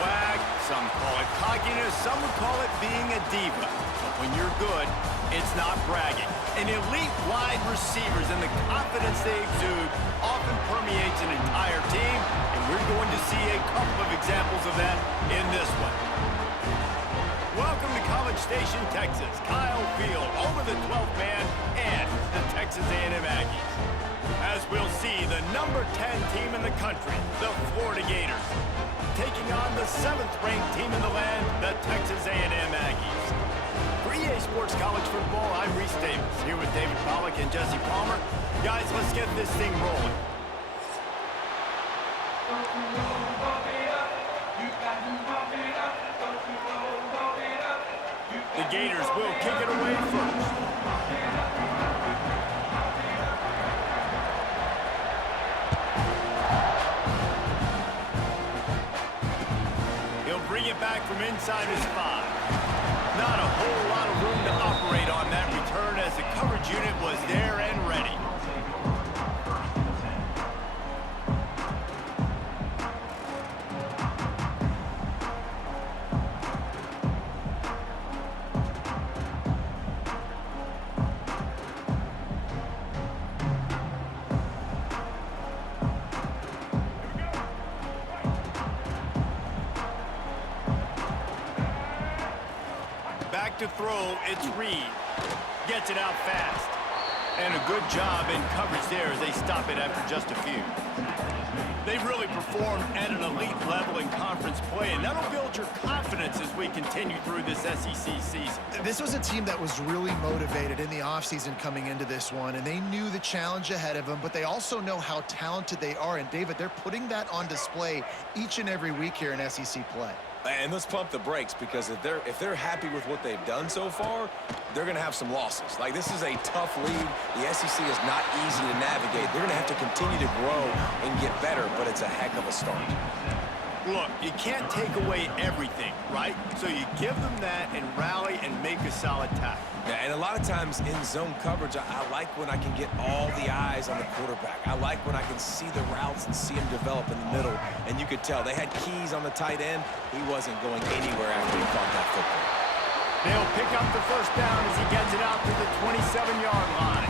swag, some call it cockiness, some would call it being a diva. But when you're good, it's not bragging. And elite wide receivers and the confidence they exude often permeates an entire team, and we're going to see a couple of examples of that in this one. Welcome to College Station, Texas. Kyle Field over the 12th man and the Texas A&M Aggies. As we'll see, the number 10 team in the country, the Florida Gators, taking on the 7th-ranked team in the land, the Texas A&M Aggies. For EA Sports College Football, I'm Reese Davis, here with David Pollack and Jesse Palmer. Guys, let's get this thing rolling. The Gators will kick it away first. He'll bring it back from inside his 5. Not a whole lot of room to operate on that return as the coverage unit was there and ready. Back to throw, it's Reed. Gets it out fast. And a good job in coverage there as they stop it after just a few. They've really performed at an elite level in conference play, and that'll build your confidence as we continue through this SEC season. This was a team that was really motivated in the offseason coming into this one, and they knew the challenge ahead of them, but they also know how talented they are. And, David, they're putting that on display each and every week here in SEC play. And let's pump the brakes, because if they're happy with what they've done so far, they're going to have some losses. Like, this is a tough league. The SEC is not easy to navigate. They're going to have to continue to grow and get better, but it's a heck of a start. Look, you can't take away everything, right? So you give them that and rally and make a solid tackle. Yeah, and a lot of times in zone coverage, I like when I can get all the eyes on the quarterback. I like when I can see the routes and see him develop in the middle. And you could tell they had keys on the tight end. He wasn't going anywhere after he caught that football. They'll pick up the first down as he gets it out to the 27-yard line.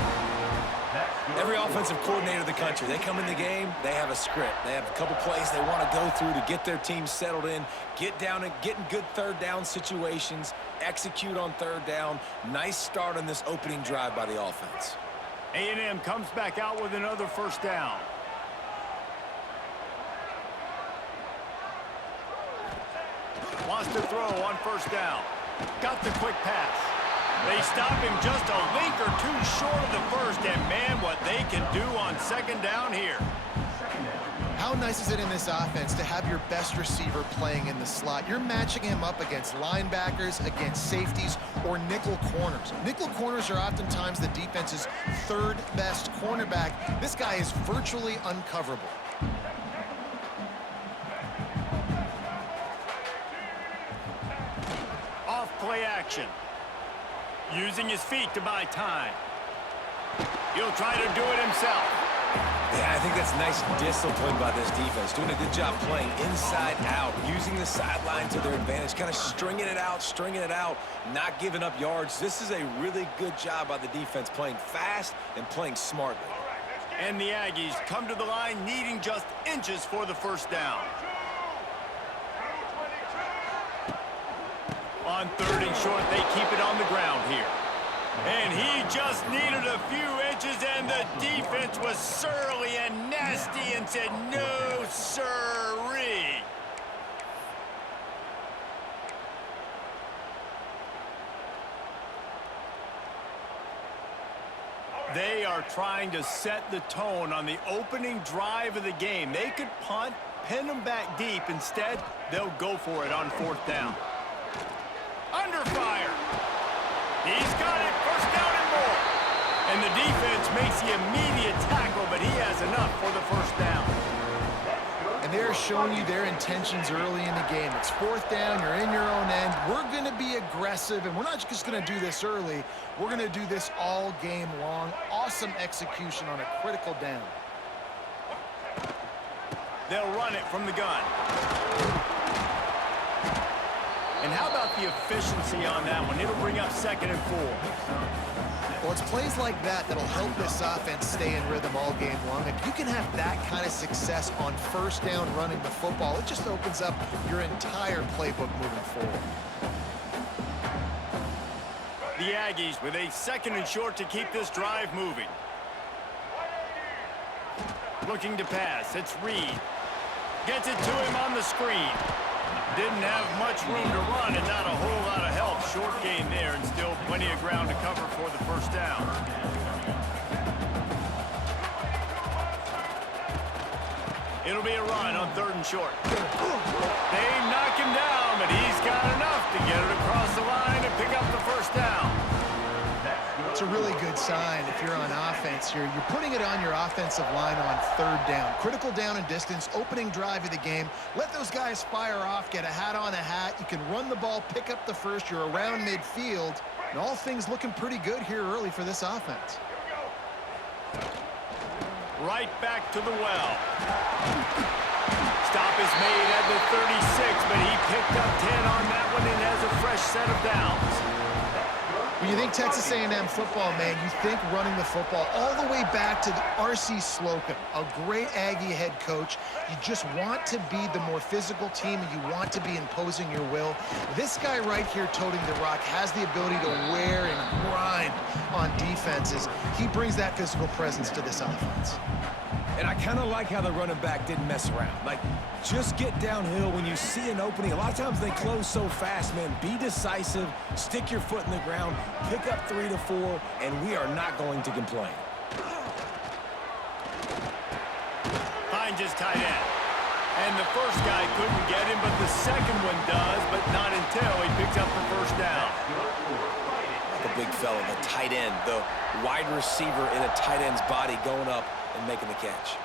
Every offensive coordinator in the country, they come in the game, they have a script. They have a couple plays they want to go through to get their team settled in, get down and get in good third down situations, execute on third down. Nice start on this opening drive by the offense. A&M comes back out with another first down. Wants to throw on first down. Got the quick pass. They stop him just a link or two short of the first, and man, what they can do on second down here. How nice is it in this offense to have your best receiver playing in the slot? You're matching him up against linebackers, against safeties, or nickel corners. Nickel corners are oftentimes the defense's third best cornerback. This guy is virtually uncoverable. Off play action. Using his feet to buy time. He'll try to do it himself. Yeah, I think that's nice discipline by this defense. Doing a good job playing inside out, using the sideline to their advantage, kind of stringing it out, not giving up yards. This is a really good job by the defense, playing fast and playing smartly. And the Aggies come to the line needing just inches for the first down. On third and short, they keep it on the ground here. And he just needed a few inches, and the defense was surly and nasty and said, no, sirree. They are trying to set the tone on the opening drive of the game. They could punt, pin them back deep. Instead, they'll go for it on fourth down. Under fire. He's got it. First down and more. And the defense makes the immediate tackle, but he has enough for the first down. And they're showing you their intentions early in the game. It's fourth down. You're in your own end. We're going to be aggressive, and we're not just going to do this early. We're going to do this all game long. Awesome execution on a critical down. They'll run it from the gun. the efficiency on that one. It'll bring up 2nd and 4. Well, it's plays like that that'll help this offense stay in rhythm all game long. If you can have that kind of success on 1st down running the football, it just opens up your entire playbook moving forward. The Aggies with a 2nd and short to keep this drive moving. Looking to pass. It's Reed. Gets it to him on the screen. Didn't have much room to run and not a whole lot of help. Short gain there and still plenty of ground to cover for the 1st down. It'll be a run on 3rd and short. They knock him down, but he's got enough to get it across the line and pick up the 1st down. It's a really good sign if you're on offense here. You're putting it on your offensive line on 3rd down. Critical down and distance, opening drive of the game. Let those guys fire off, get a hat on a hat. You can run the ball, pick up the 1st. You're around midfield. And all things looking pretty good here early for this offense. Right back to the well. Stop is made at the 36, but he picked up 10 on that one and has a fresh set of downs. When you think Texas A&M football, man, you think running the football all the way back to R.C. Slocum, a great Aggie head coach. You just want to be the more physical team, and you want to be imposing your will. This guy right here toting the rock has the ability to wear and grind on defenses. He brings that physical presence to this offense. And I kind of like how the running back didn't mess around. Like, just get downhill when you see an opening. A lot of times they close so fast, man. Be decisive, stick your foot in the ground, pick up 3 to 4, and we are not going to complain. Finds his tight end. And the 1st guy couldn't get him, but the 2nd one does, but not until he picks up the 1st down. The big fella, the tight end, the wide receiver in a tight end's body going up and making the catch.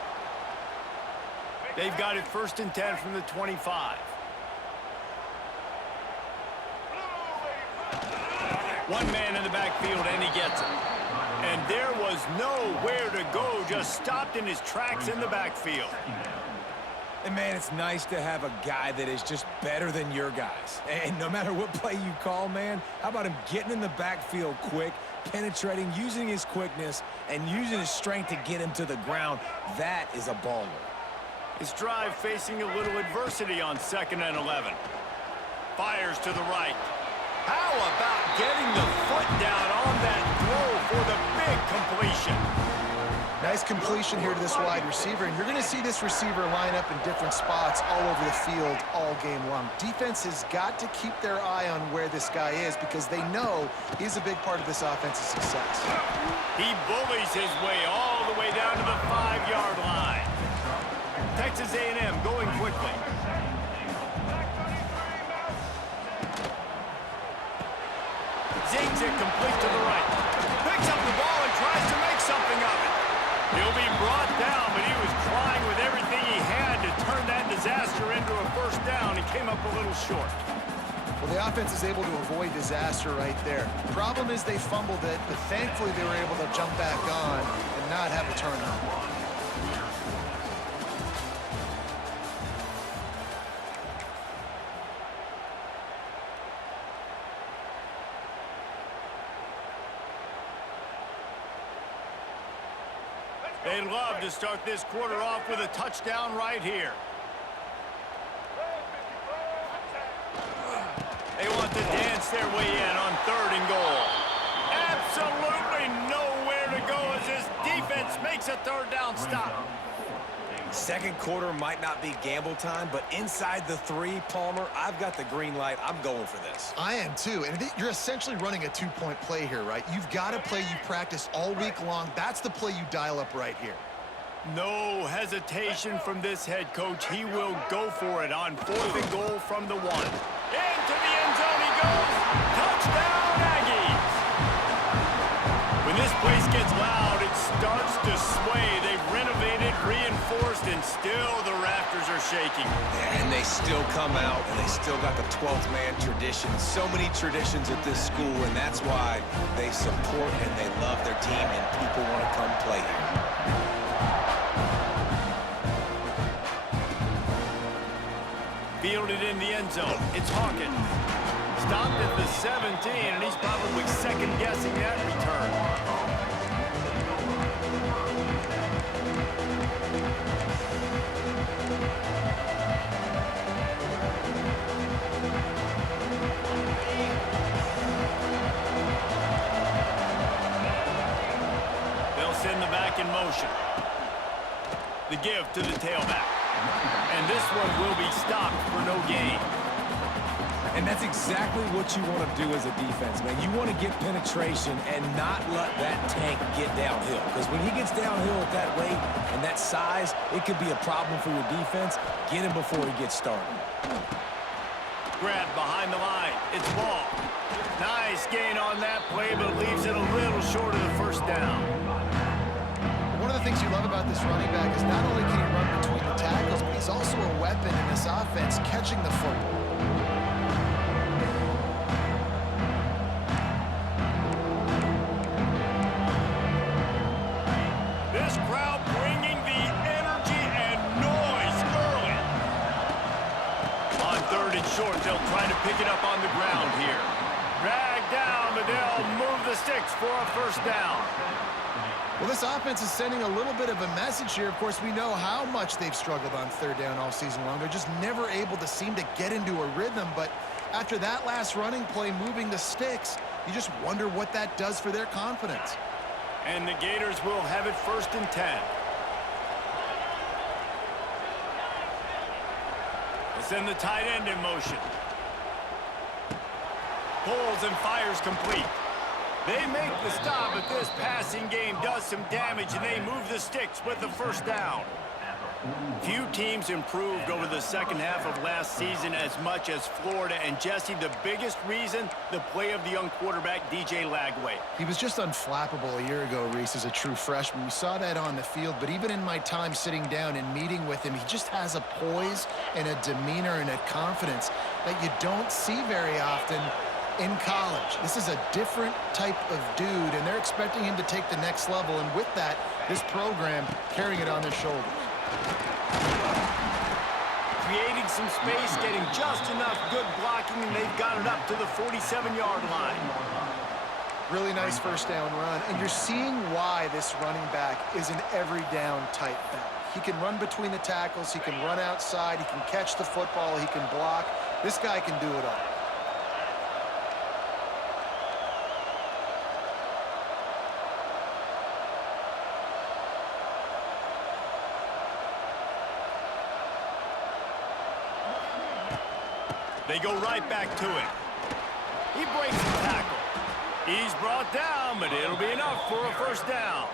They've got it 1st and 10 from the 25. One man in the backfield, and he gets it. And there was nowhere to go, just stopped in his tracks in the backfield. And, man, it's nice to have a guy that is just better than your guys. And no matter what play you call, man, how about him getting in the backfield quick, penetrating, using his quickness, and using his strength to get him to the ground? That is a baller. His drive facing a little adversity on 2nd and 11. Fires to the right. How about getting the foot down on that throw for the big completion? Nice completion here to this wide receiver, and you're going to see this receiver line up in different spots all over the field all game long. Defense has got to keep their eye on where this guy is because they know he's a big part of this offense's success. He bullies his way all the way down to the 5-yard line. Texas A&M going quickly. Zings it complete to the right. Picks up the ball and tries to make something of it. He'll be brought down, but he was trying with everything he had to turn that disaster into a 1st down. He came up a little short. Well, the offense is able to avoid disaster right there. The problem is they fumbled it, but thankfully they were able to jump back on and not have a turnover. They'd love to start this quarter off with a touchdown right here. They want to dance their way in on 3rd and goal. Absolutely nowhere to go as this defense makes a 3rd down stop. 2nd quarter might not be gamble time, but inside the 3, Palmer, I've got the green light. I'm going for this. I am too, and you're essentially running a 2-point play here, right? You've got a play you practice all week long. That's the play you dial up right here. No hesitation from this head coach. He will go for it on 4th and goal from the 1. Into the end zone he goes. Touchdown, Aggies. When this place gets loud, it starts to sway. They've renovated, reinforced, and still the rafters are shaking. And they still come out, and they still got the 12th man tradition. So many traditions at this school, and that's why they support and they love their team, and people want to come play here. Fielded in the end zone. It's Hawkins. Stopped at the 17, and he's probably second-guessing that return. They'll send the back in motion. The give to the tailback. And this one will be stopped for no gain. And that's exactly what you want to do as a defense, man. You want to get penetration and not let that tank get downhill. Because when he gets downhill at that rate and that size, it could be a problem for your defense. Get him before he gets started. Grab behind the line. It's ball. Nice gain on that play, but leaves it a little short of the first down. One of the things you love about this running back is not only can he run between the tackles, but he's also a weapon in this offense catching the football. This crowd bringing the energy and noise early. On third and short, they'll try to pick it up on the ground here. Drag down, but they'll move the sticks for a first down. Well, this offense is sending a little bit of a message here. Of course, we know how much they've struggled on third down all season long. They're just never able to seem to get into a rhythm. But after that last running play, moving the sticks, you just wonder what that does for their confidence. And the Gators will have it 1st and 10. They send the tight end in motion. Pulls and fires complete. They make the stop, but this passing game does some damage, and they move the sticks with the first down. Few teams improved over the second half of last season as much as Florida. And, Jesse, the biggest reason, the play of the young quarterback, DJ Lagway. He was just unflappable a year ago, Reese, as a true freshman. We saw that on the field, but even in my time sitting down and meeting with him, he just has a poise and a demeanor and a confidence that you don't see very often in college. This is a different type of dude, and they're expecting him to take the next level, and with that, this program carrying it on their shoulders. Creating some space, getting just enough good blocking, and they've got it up to the 47-yard line. Really nice first down run, and you're seeing why this running back is an every down type back. He can run between the tackles, he can run outside, he can catch the football, he can block. This guy can do it all. They go right back to it. He breaks the tackle. He's brought down, but it'll be enough for a first down.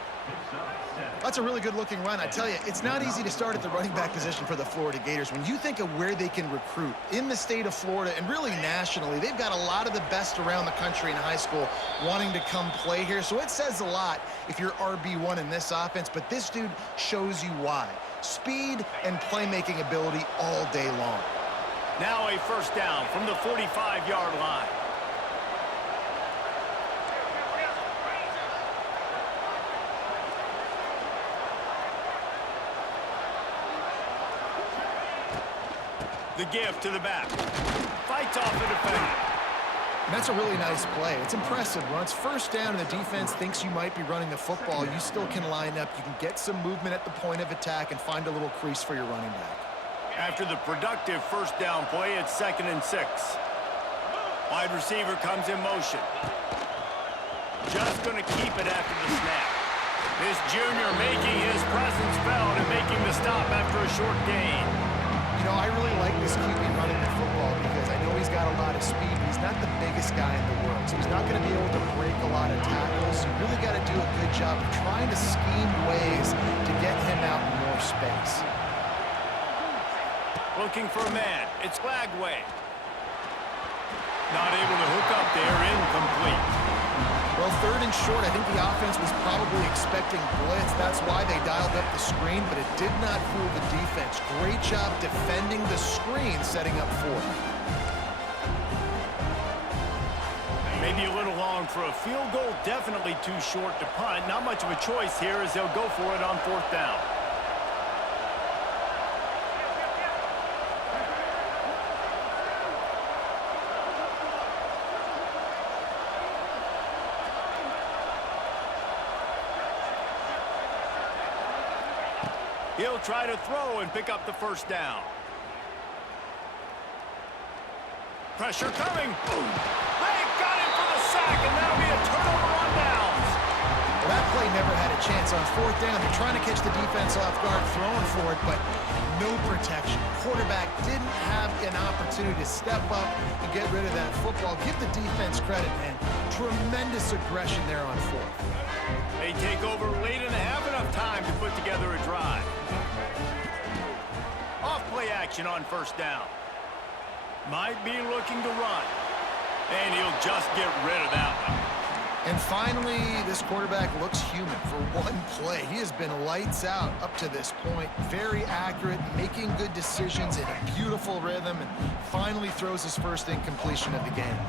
That's a really good-looking run. I tell you, it's not easy to start at the running back position for the Florida Gators. When you think of where they can recruit in the state of Florida and really nationally, they've got a lot of the best around the country in high school wanting to come play here. So it says a lot if you're RB1 in this offense, but this dude shows you why. Speed and playmaking ability all day long. Now a first down from the 45-yard line. The give to the back. Fights off the defender. And that's a really nice play. It's impressive. Once first down and the defense thinks you might be running the football, you still can line up. You can get some movement at the point of attack and find a little crease for your running back. After the productive first down play, it's 2nd and 6. Wide receiver comes in motion. Just going to keep it after the snap. This junior making his presence felt and making the stop after a short gain. You know, I really like this QB running the football because I know he's got a lot of speed, but he's not the biggest guy in the world. So he's not going to be able to break a lot of tackles. So you really got to do a good job of trying to scheme ways to get him out in more space. Looking for a man. It's Lagway. Not able to hook up there. Incomplete. Well, 3rd and short, I think the offense was probably expecting blitz. That's why they dialed up the screen, but it did not fool the defense. Great job defending the screen, setting up 4th. Maybe a little long for a field goal. Definitely too short to punt. Not much of a choice here as they'll go for it on 4th down. He'll try to throw and pick up the first down. Pressure coming. They got him for the sack, and that'll be a turnover on downs. Well, that play never had a chance. On fourth down, they're trying to catch the defense off guard, throwing for it, but no protection. Quarterback didn't have an opportunity to step up and get rid of that football. Give the defense credit, man. Tremendous aggression there on fourth. They take over late and have enough time to put together a drive. Off play action on first down. Might be looking to run. And he'll just get rid of that one. And finally, this quarterback looks human for one play. He has been lights out up to this point. Very accurate, making good decisions in a beautiful rhythm, and finally throws his first incompletion of the game.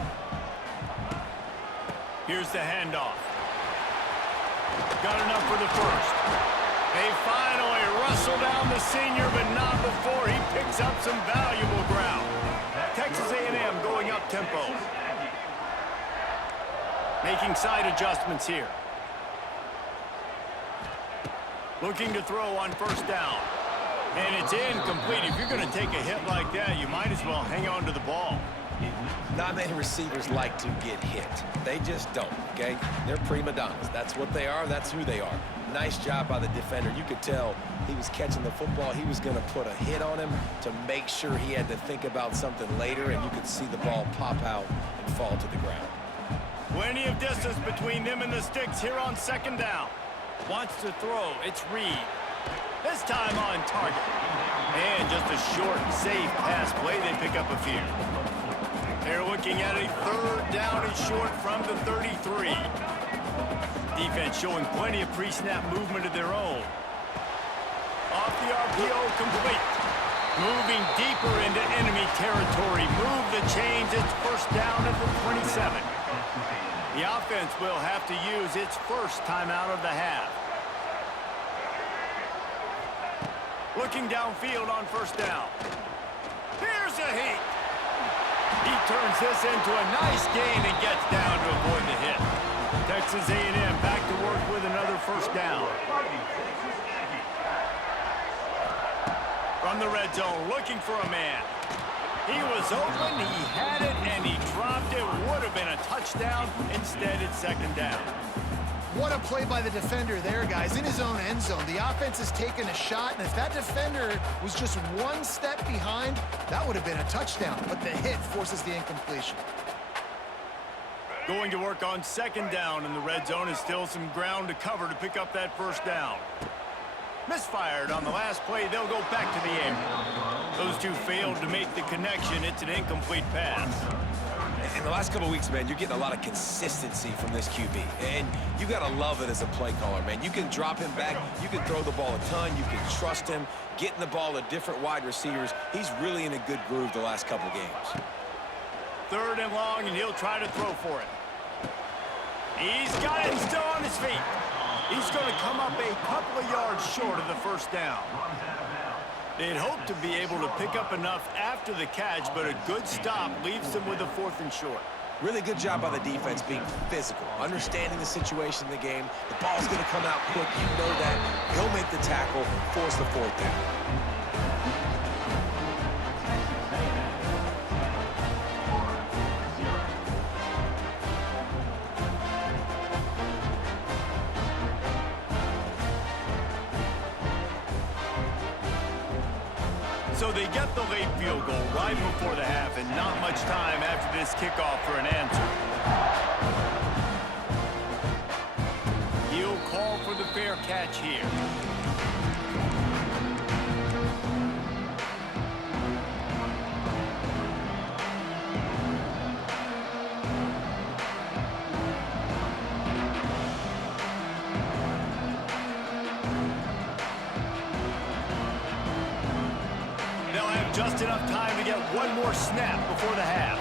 Here's the handoff. Got enough for the first. They finally wrestle down the senior, but not before he picks up some valuable ground. Texas A&M going up tempo. Making side adjustments here. Looking to throw on first down. And it's incomplete. If you're going to take a hit like that, you might as well hang on to the ball. Not many receivers like to get hit. They just don't, okay? They're prima donnas. That's what they are. That's who they are. Nice job by the defender. You could tell he was catching the football. He was going to put a hit on him to make sure he had to think about something later, and you could see the ball pop out and fall to the ground. Plenty of distance between them and the sticks here on second down. Wants to throw. It's Reed. This time on target. And just a short, safe pass play. They pick up a few. They're looking at a third down and short from the 33. Defense showing plenty of pre-snap movement of their own. Off the RPO, complete. Moving deeper into enemy territory. Move the chains. It's first down at the 27. The offense will have to use its first timeout of the half. Looking downfield on first down. Here's a heat. He turns this into a nice gain and gets down to avoid the hit. Texas A&M back to work with another first down. From the red zone, looking for a man. He was open, he had it, and he dropped it. Would have been a touchdown. Instead, it's second down. What a play by the defender there, guys. In his own end zone, the offense has taken a shot, and if that defender was just one step behind, that would have been a touchdown. But the hit forces the incompletion. Going to work on second down, and the red zone is still some ground to cover to pick up that first down. Misfired on the last play. They'll go back to the air. Those two failed to make the connection. It's an incomplete pass. In the last couple of weeks, man, you're getting a lot of consistency from this QB. And you got to love it as a play caller, man. You can drop him back. You can throw the ball a ton. You can trust him. Getting the ball to different wide receivers. He's really in a good groove the last couple of games. Third and long, and he'll try to throw for it. He's got it still on his feet. He's going to come up a couple of yards short of the first down. They'd hope to be able to pick up enough after the catch, but a good stop leaves them with a fourth and short. Really good job by the defense being physical, understanding the situation in the game. The ball's going to come out quick. You know that. He'll make the tackle, force the fourth down. So they get the late field goal right before the half, and not much time after this kickoff for an answer. He'll call for the fair catch here. Just enough time to get one more snap before the half.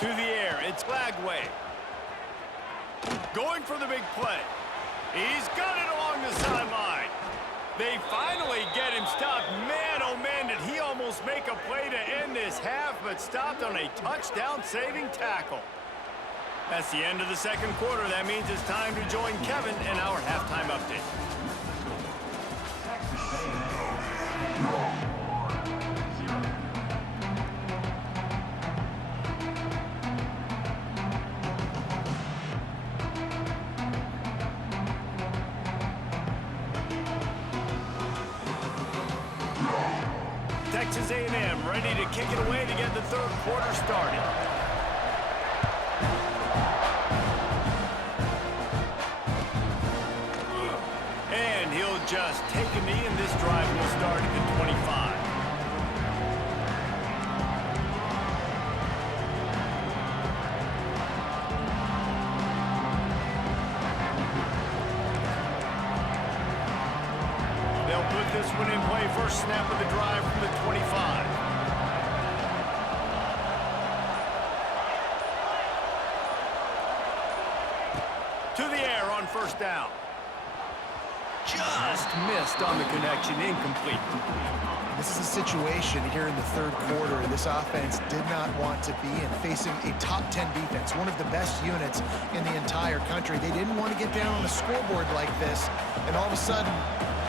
To the air, it's Lagway. Going for the big play. He's got it along the sideline. They finally get him stopped. Man, oh man, did he almost make a play to end this half, but stopped on a touchdown-saving tackle. That's the end of the second quarter. That means it's time to join Kevin in our halftime update. Texas A&M ready to kick it away to get the third quarter started. And he'll just take a knee, and this drive will start at the 25. They'll put this one in play. First snap of the drive from the 25. To the air on first down. Just missed on the connection, incomplete. This is a situation here in the third quarter this offense did not want to be in, facing a top 10 defense, one of the best units in the entire country. They didn't want to get down on the scoreboard like this and all of a sudden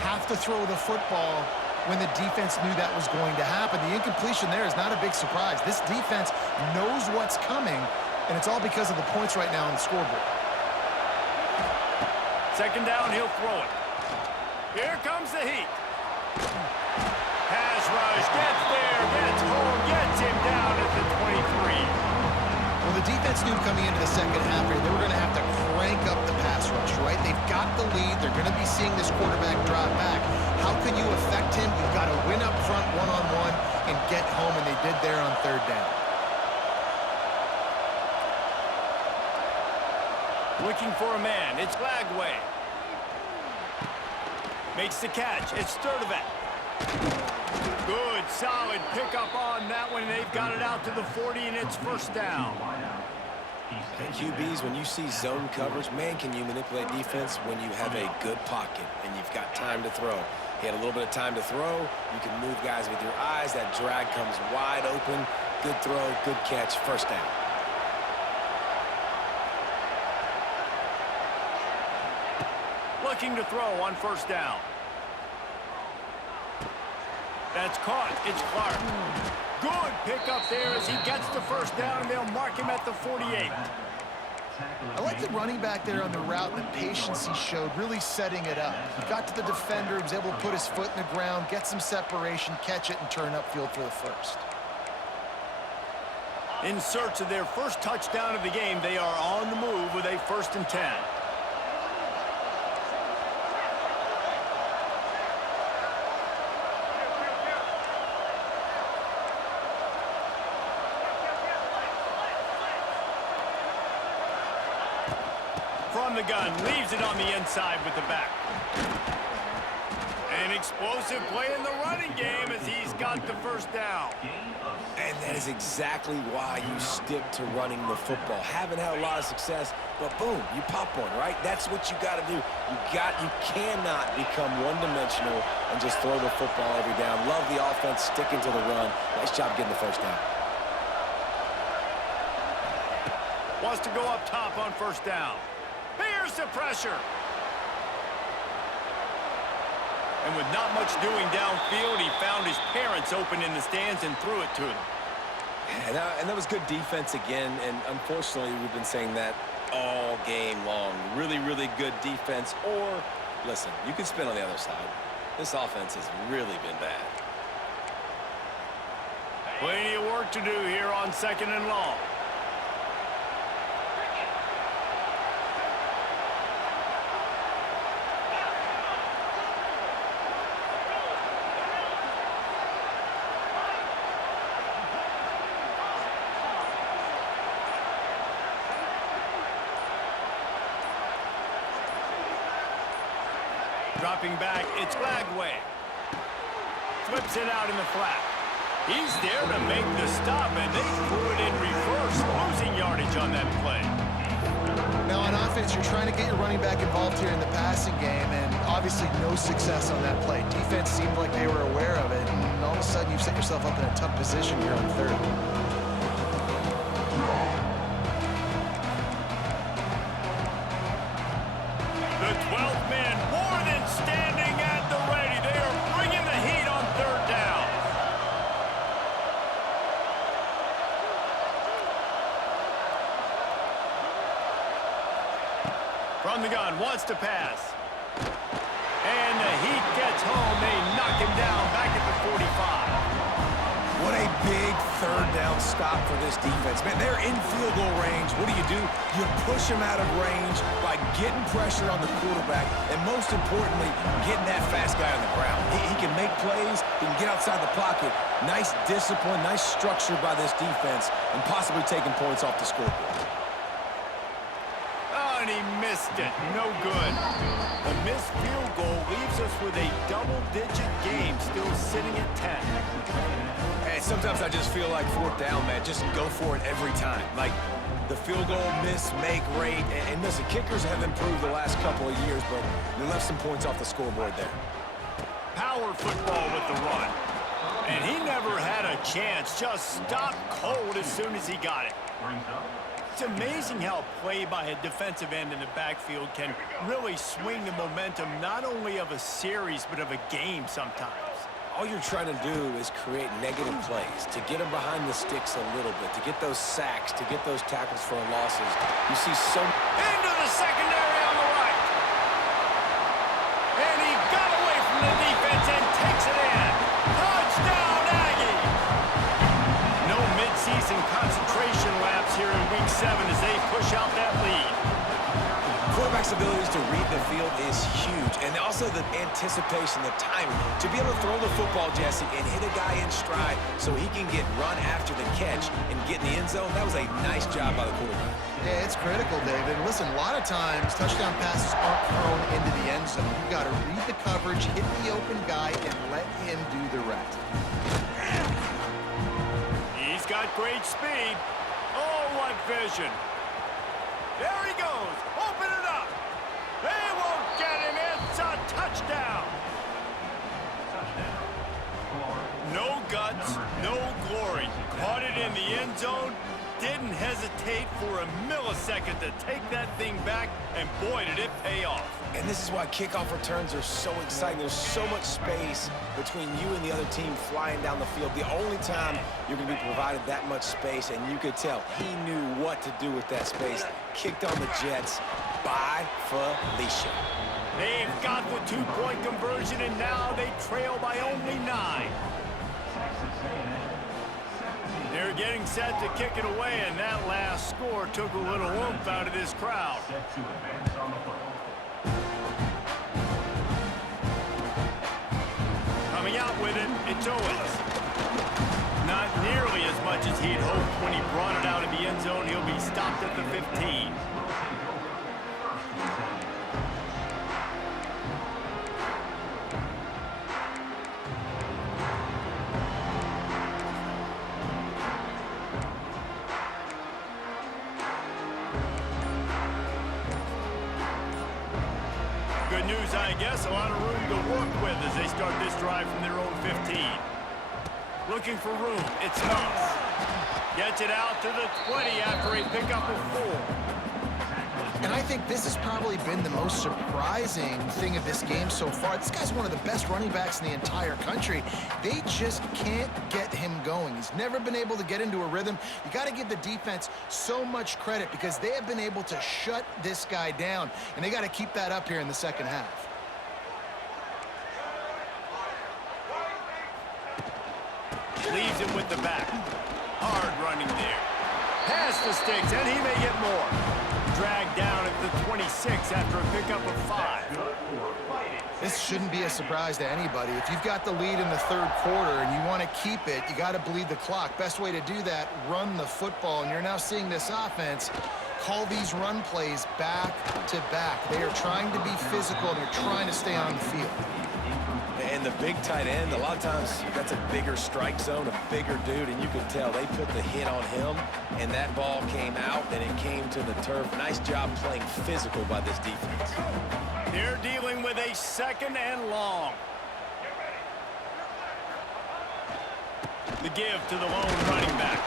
have to throw the football when the defense knew that was going to happen. The incompletion there is not a big surprise. This defense knows what's coming, and it's all because of the points right now on the scoreboard. Second down, he'll throw it. Here comes the heat. Pass rush, gets there, gets home, gets him down at the 23. Well, the defense knew coming into the second half here they were going to have to crank up the pass rush, right? They've got the lead. They're going to be seeing this quarterback drop back. How can you affect him? You've got to win up front one-on-one and get home, and they did there on third down. Looking for a man. It's Lagway. Makes the catch. It's Sturdivant. Good, solid pickup on that one. They've got it out to the 40, and it's first down. And QBs, when you see zone coverage, man, can you manipulate defense when you have a good pocket and you've got time to throw. He had a little bit of time to throw. You can move guys with your eyes. That drag comes wide open. Good throw, good catch, first down. Looking to throw on first down. That's caught. It's Clark. Good pickup there as he gets the first down, and they'll mark him at the 48. I like the running back there on the route and the patience he showed, really setting it up. He got to the defender, he was able to put his foot in the ground, get some separation, catch it, and turn upfield for the first. In search of their first touchdown of the game, they are on the move with a 1st and 10. From the gun, leaves it on the inside with the back. An explosive play in the running game as he's got the first down. And that is exactly why you stick to running the football. Haven't had a lot of success, but boom, you pop one, right? That's what you got to do. You cannot become one-dimensional and just throw the football every down. Love the offense, sticking to the run. Nice job getting the first down. Wants to go up top on first down. Here's the pressure. And with not much doing downfield, he found his parents open in the stands and threw it to them. And that was good defense again, and unfortunately, we've been saying that all game long. Really, really good defense. Or, listen, you can spin on the other side. This offense has really been bad. Plenty of work to do here on 2nd and long. Dropping back, it's Lagway. Flips it out in the flat. He's there to make the stop, and they threw it in reverse, losing yardage on that play. Now on offense, you're trying to get your running back involved here in the passing game, and obviously no success on that play. Defense seemed like they were aware of it, and all of a sudden you've set yourself up in a tough position here on third. From the gun, wants to pass. And the heat gets home. They knock him down back at the 45. What a big third down stop for this defense. Man, they're in field goal range. What do? You push them out of range by getting pressure on the quarterback and, most importantly, getting that fast guy on the ground. He can make plays. He can get outside the pocket. Nice discipline, nice structure by this defense, and possibly taking points off the scoreboard. Oh, and he missed it. No good. The missed field goal leaves us with a double-digit game still sitting at 10. And sometimes I just feel like fourth down, man, just go for it every time. Like the field goal miss, make rate, and listen, kickers have improved the last couple of years, but they left some points off the scoreboard there. Power football with the run. And he never had a chance, just stopped cold as soon as he got it. It's amazing how play by a defensive end in the backfield can really swing the momentum not only of a series but of a game sometimes. All you're trying to do is create negative plays, to get them behind the sticks a little bit, to get those sacks, to get those tackles for losses. You see so... Into the secondary on the right. And he got away from the defense and takes it in. Touchdown, Aggies! No midseason concentration laps here in Week 7 as they push out that lead. Quarterback's abilities to read the field is huge, and also the anticipation, the timing. To be able to throw the football, Jesse, and hit a guy in stride so he can get run after the catch and get in the end zone, that was a nice job by the quarterback. Yeah, it's critical, David. Listen, a lot of times touchdown passes aren't thrown into the end zone. You've got to read the coverage, hit the open guy, and let him do the rest. He's got great speed. Oh, what vision. There he goes. Open it up. They won't get him. It's a touchdown. No guts, no glory. Caught it in the end zone. Didn't hesitate for a millisecond to take that thing back, and boy, did it pay off. And this is why kickoff returns are so exciting. There's so much space between you and the other team flying down the field. The only time you're going to be provided that much space, and you could tell he knew what to do with that space. Kicked on the Jets by Felicia. They've got the two-point conversion, and now they trail by only 9. They're getting set to kick it away, and that last score took a little oomph out of this crowd. Coming out with it, it's Owens. Not nearly as much as he'd hoped when he brought it out of the end zone. He'll be stopped at the 15. Good news, I guess. A lot of room to work with as they start this drive from their own 15. Looking for room. It's Moss. Gets it out to the 20 after a pickup of 4. And I think this has probably been the most surprising thing of this game so far. This guy's one of the best running backs in the entire country. They just can't get him going. He's never been able to get into a rhythm. You got to give the defense so much credit because they have been able to shut this guy down, and they got to keep that up here in the second half. Leaves him with the back. Hard running there. Past the sticks, and he may get more. Dragged down at the 26 after a pickup of 5. This shouldn't be a surprise to anybody. If you've got the lead in the third quarter and you want to keep it, you got to bleed the clock. Best way to do that, run the football. And you're now seeing this offense call these run plays back to back. They are trying to be physical, and they're trying to stay on the field. And the big tight end, a lot of times that's a bigger strike zone, a bigger dude, and you can tell they put the hit on him, and that ball came out, and it came to the turf. Nice job playing physical by this defense. They're dealing with a 2nd and long. The give to the lone running back.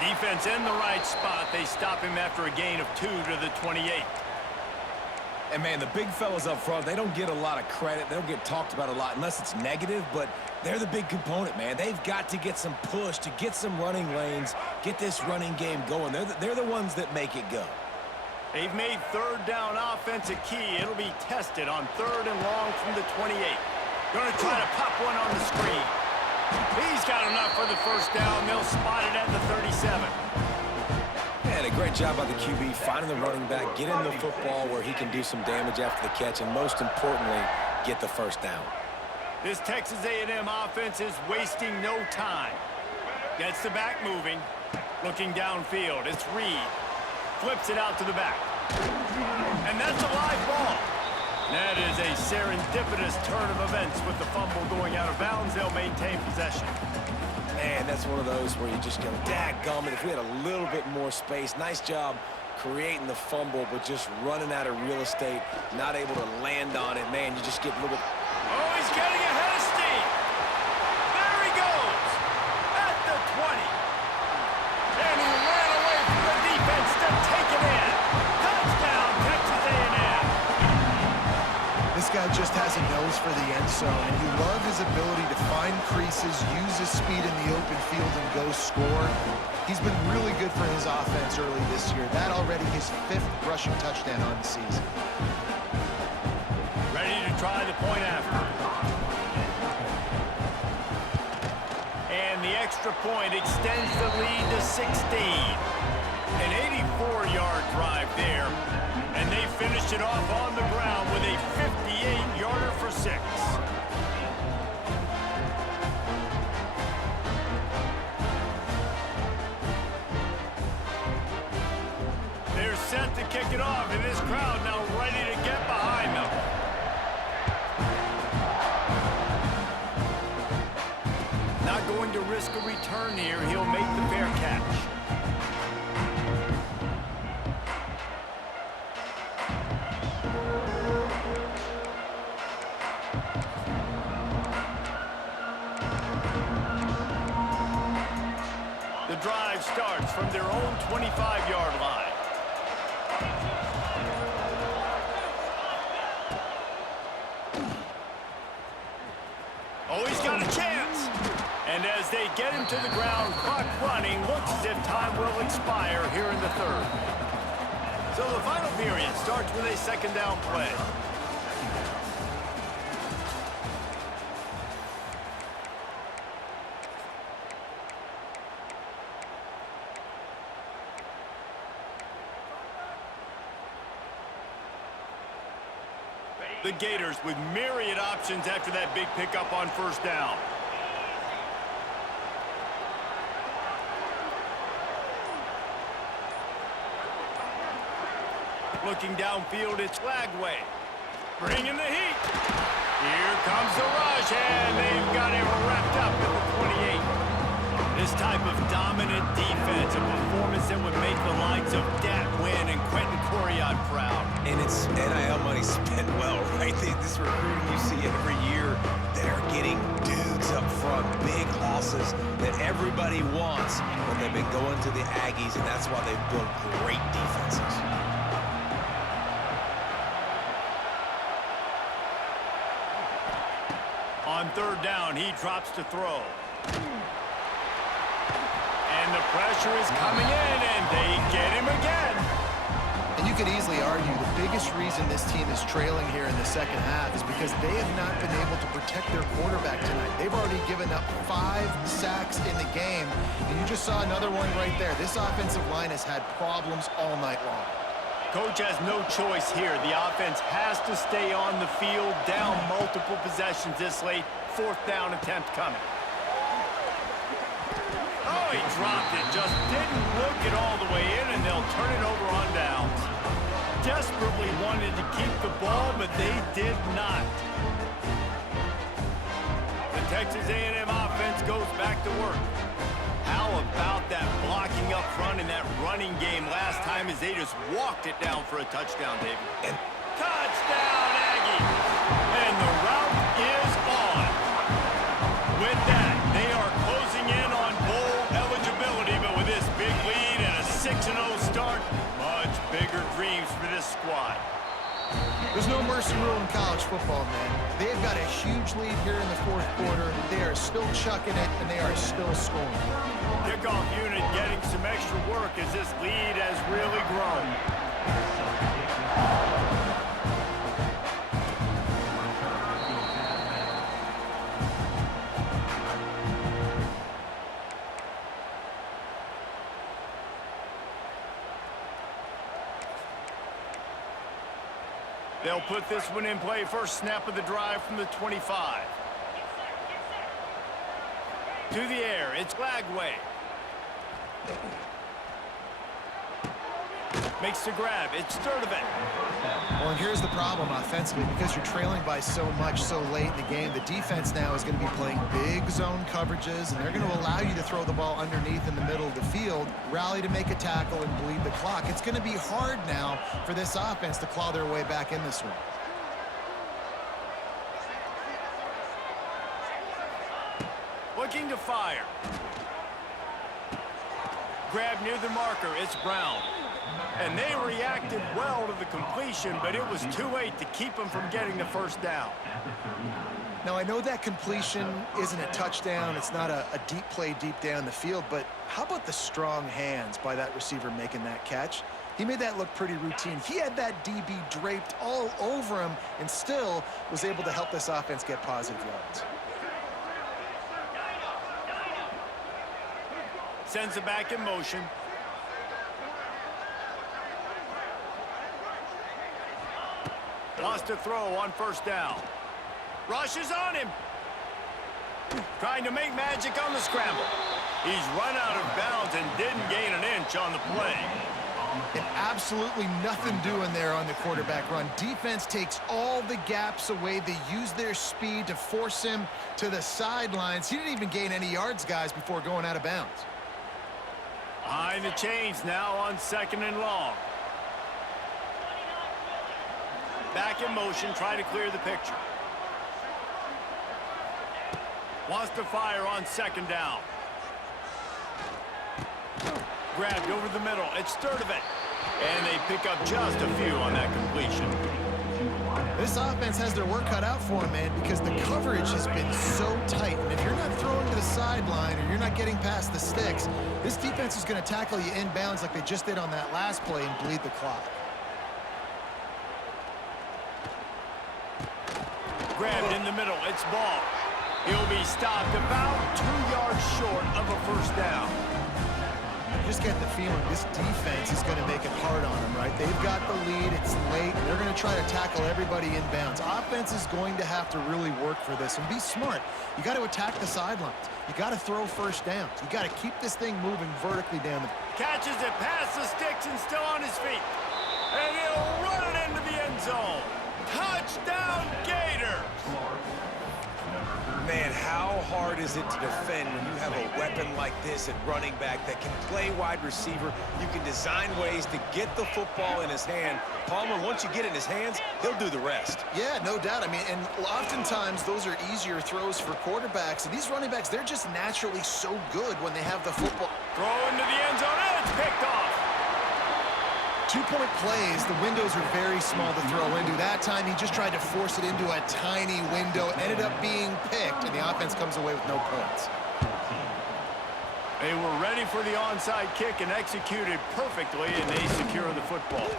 Defense in the right spot. They stop him after a gain of 2 to the 28. And, man, the big fellas up front, they don't get a lot of credit. They don't get talked about a lot unless it's negative, but they're the big component, man. They've got to get some push, to get some running lanes, get this running game going. They're the ones that make it go. They've made third down offense a key. It'll be tested on 3rd and long from the 28. Going to try to pop one on the screen. He's got enough for the first down. They'll spot it at the 37. And a great job by the QB finding the running back, getting the football where he can do some damage after the catch, and most importantly, get the first down. This Texas A&M offense is wasting no time. Gets the back moving. Looking downfield. It's Reed. Flips it out to the back. And that's a live ball. That is a serendipitous turn of events with the fumble going out of bounds. They'll maintain possession. Man, that's one of those where you just go, dadgummit, if we had a little bit more space. Nice job creating the fumble, but just running out of real estate, not able to land on it. Man, you just get a little bit... Oh, he's getting ahead of steam. There he goes. At the 20. And he ran away from the defense to take it in. Touchdown, Texas A&M. This guy just has a nose for the end zone, and you love his ability to find creases, use his speed in the open field, and go score. He's been really good for his offense early this year. That already his 5th rushing touchdown on the season. Ready to try the point after. And the extra point extends the lead to 16. An 84-yard drive there. And they finish it off on the ground with a 58-yarder for 6. They're set to kick it off, and this crowd now ready to get behind them. Not going to risk a return here. He'll make the fair catch. The drive starts from their own 25-yard line. Oh, he's got a chance. And as they get him to the ground, clock running, looks as if time will expire here in the 3rd. So the final period starts with a 2nd down play. The Gators with myriad options after that big pickup on 1st down. Looking downfield, it's Lagway. Bringing the heat. Here comes the rush, and they've got him wrapped up at the 28. This type of dominant defense, a performance that would make the likes of Dat Wynn and Quentin Coriat proud. And it's NIL money spent well, right? This recruiting you see every year, they're getting dudes up front, big losses that everybody wants when they've been going to the Aggies, and that's why they've built great defenses. On 3rd down, he drops to throw. And the pressure is coming in, and they get him again. And you could easily argue the biggest reason this team is trailing here in the 2nd half is because they have not been able to protect their quarterback tonight. They've already given up 5 sacks in the game, and you just saw another one right there. This offensive line has had problems all night long. Coach has no choice here. The offense has to stay on the field, down multiple possessions this late. 4th down attempt coming. Oh, he dropped it. Just didn't look it all the way in, and they'll turn it over on downs. Desperately wanted to keep the ball, but they did not. The Texas A&M offense goes back to work. How about that blocking up front in that running game last time as they just walked it down for a touchdown, David? And touchdown, Aggie! And the route is on. With that, they are closing in on bowl eligibility, but with this big lead and a 6-0 start, much bigger dreams for this squad. There's no mercy rule in college football, man. They've got a huge lead here in the 4th quarter. They are still chucking it, and they are still scoring. Kickoff unit getting some extra work as this lead has really grown. They'll put this one in play first snap of the drive from the 25. To the air, it's Glagway. Makes the grab, it's Sturdivant. Well, and here's the problem offensively. Because you're trailing by so much so late in the game, the defense now is going to be playing big zone coverages, and they're going to allow you to throw the ball underneath in the middle of the field, rally to make a tackle, and bleed the clock. It's going to be hard now for this offense to claw their way back in this one. Looking to fire. Grab near the marker, it's Brown. And they reacted well to the completion, but it was too late to keep them from getting the first down. Now, I know that completion isn't a touchdown. It's not a deep play deep down the field, but how about the strong hands by that receiver making that catch? He made that look pretty routine. He had that DB draped all over him and still was able to help this offense get positive yards. Sends it back in motion. Wants to throw on first down. Rushes on him. Trying to make magic on the scramble. He's run out of bounds and didn't gain an inch on the play. And absolutely nothing doing there on the quarterback run. Defense takes all the gaps away. They use their speed to force him to the sidelines. He didn't even gain any yards, guys, before going out of bounds. Behind the chains now on second and long. Back in motion, try to clear the picture. Wants to fire on second down. Grabbed over the middle, it's Sturdivant. And they pick up just a few on that completion. This offense has their work cut out for them, man, because the coverage has been so tight. And if you're not throwing to the sideline or you're not getting past the sticks, this defense is going to tackle you inbounds like they just did on that last play and bleed the clock. Grabbed in the middle, it's Ball. He'll be stopped about 2 yards short of a first down. You just get the feeling this defense is going to make it hard on them, right? They've got the lead. It's late. They're going to try to tackle everybody inbounds. Offense is going to have to really work for this and be smart. You got to attack the sidelines. You got to throw first downs. You got to keep this thing moving vertically down the... Catches it past the sticks and still on his feet. And he'll run it into the end zone. Touchdown, Gators! Man, how hard is it to defend when you have a weapon like this at running back that can play wide receiver? You can design ways to get the football in his hand. Palmer, once you get it in his hands, he'll do the rest. Yeah, no doubt. I mean, and oftentimes those are easier throws for quarterbacks. And these running backs, they're just naturally so good when they have the football. Throw into the end zone, and it's picked off. 2-point plays, the windows are very small to throw into. That time, he just tried to force it into a tiny window, ended up being picked, and the offense comes away with no points. They were ready for the onside kick and executed perfectly, and they secure the football.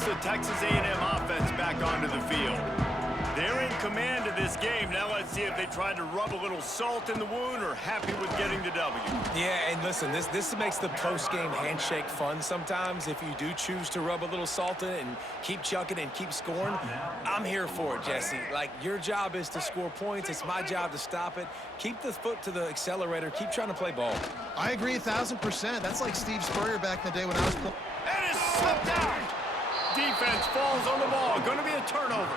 The Texas A&M offense back onto the field. They're in command of this game. Now let's see if they tried to rub a little salt in the wound or happy with getting the W. Yeah, and listen, this makes the post-game handshake fun sometimes. If you do choose to rub a little salt in it and keep chucking and keep scoring, I'm here for it, Jesse. Like, your job is to score points. It's my job to stop it. Keep the foot to the accelerator. Keep trying to play ball. I agree 1,000%. That's like Steve Spurrier back in the day when I was playing. And it's slipped out. Defense falls on the ball. Going to be a turnover.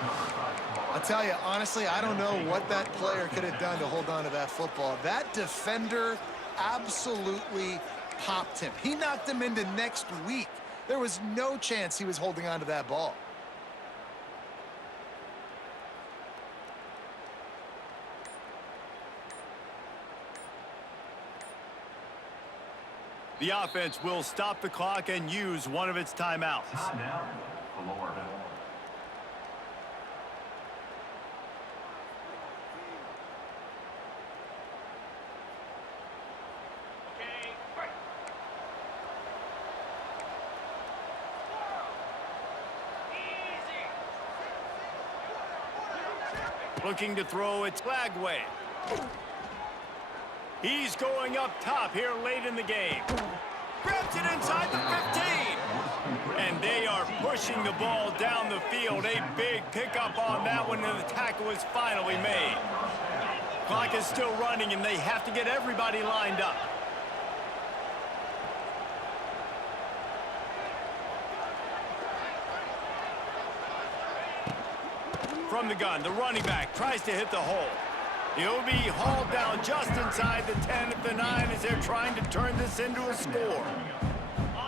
I'll tell you, honestly, I don't know what that player could have done to hold on to that football. That defender absolutely popped him. He knocked him into next week. There was no chance he was holding on to that ball. The offense will stop the clock and use one of its timeouts. Timeout, Florida. Looking to throw it Flagway. He's going up top here late in the game. Grabs it inside the 15. And they are pushing the ball down the field. A big pickup on that one, and the tackle is finally made. Clock is still running, and they have to get everybody lined up. From the gun, the running back tries to hit the hole. He'll be hauled down just inside the 10 at the 9 as they're trying to turn this into a score.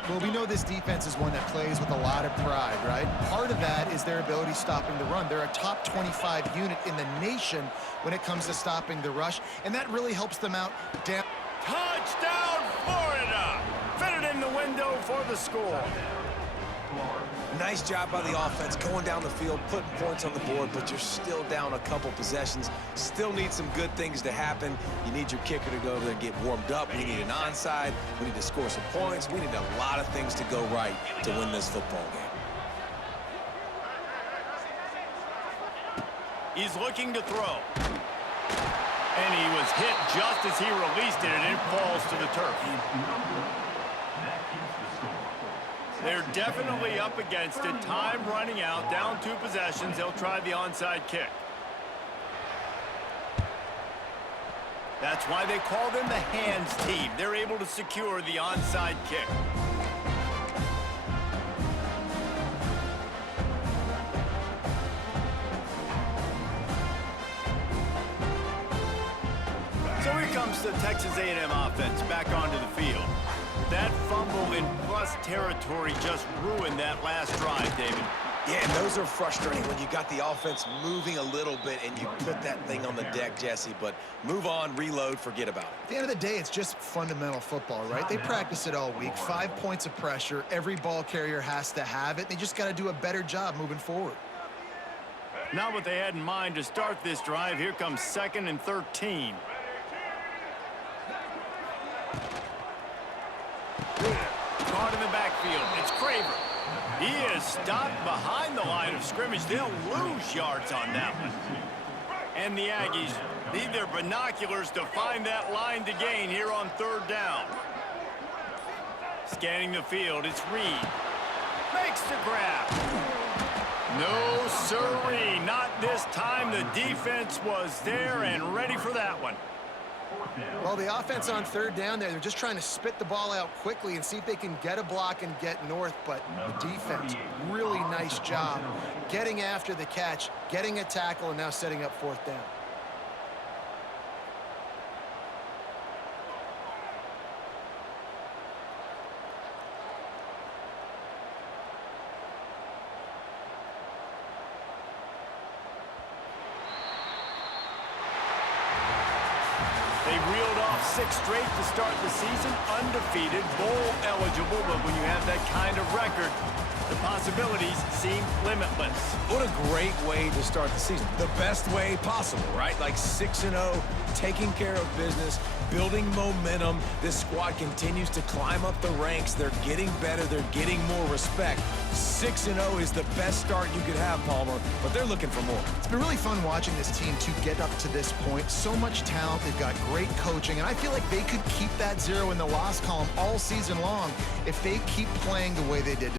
Well, we know this defense is one that plays with a lot of pride, right? Part of that is their ability stopping the run. They're a top 25 unit in the nation when it comes to stopping the rush, and that really helps them out down. Touchdown, Florida! Fitted in the window for the score. Nice job by the offense going down the field, putting points on the board, but you're still down a couple possessions. Still need some good things to happen. You need your kicker to go over there and get warmed up. We need an onside. We need to score some points. We need a lot of things to go right to win this football game. He's looking to throw. And he was hit just as he released it, and it falls to the turf. They're definitely up against it. Time running out. Down 2 possessions. They'll try the onside kick. That's why they call them the hands team. They're able to secure the onside kick. So here comes the Texas A&M offense back onto the field. That fumble in plus territory just ruined that last drive, David. Yeah, and those are frustrating when you got the offense moving a little bit and you put that thing on the deck, Jesse. But move on, reload, forget about it. At the end of the day, it's just fundamental football, right? They practice it all week. 5 points of pressure. Every ball carrier has to have it. They just got to do a better job moving forward. Not what they had in mind to start this drive. Here comes 2nd and 13. Caught in the backfield. It's Craver. He is stopped behind the line of scrimmage. They'll lose yards on that one. And the Aggies need their binoculars to find that line to gain here on 3rd down. Scanning the field, it's Reed. Makes the grab. No sirree, not this time. The defense was there and ready for that one. Well, the offense on 3rd down there, they're just trying to spit the ball out quickly and see if they can get a block and get north, but the defense, really nice job getting after the catch, getting a tackle, and now setting up 4th down. They reeled off 6 straight to start the season, undefeated, bowl eligible, but when you have that kind of record, the possibilities seem limitless. What a great way to start the season. The best way possible, right? Like 6-0, taking care of business, building momentum. This squad continues to climb up the ranks. They're getting better. They're getting more respect. 6-0 is the best start you could have, Palmer, but they're looking for more. It's been really fun watching this team to get up to this point. So much talent. They've got great coaching, and I feel like they could keep that 0 in the loss column all season long if they keep playing the way they did.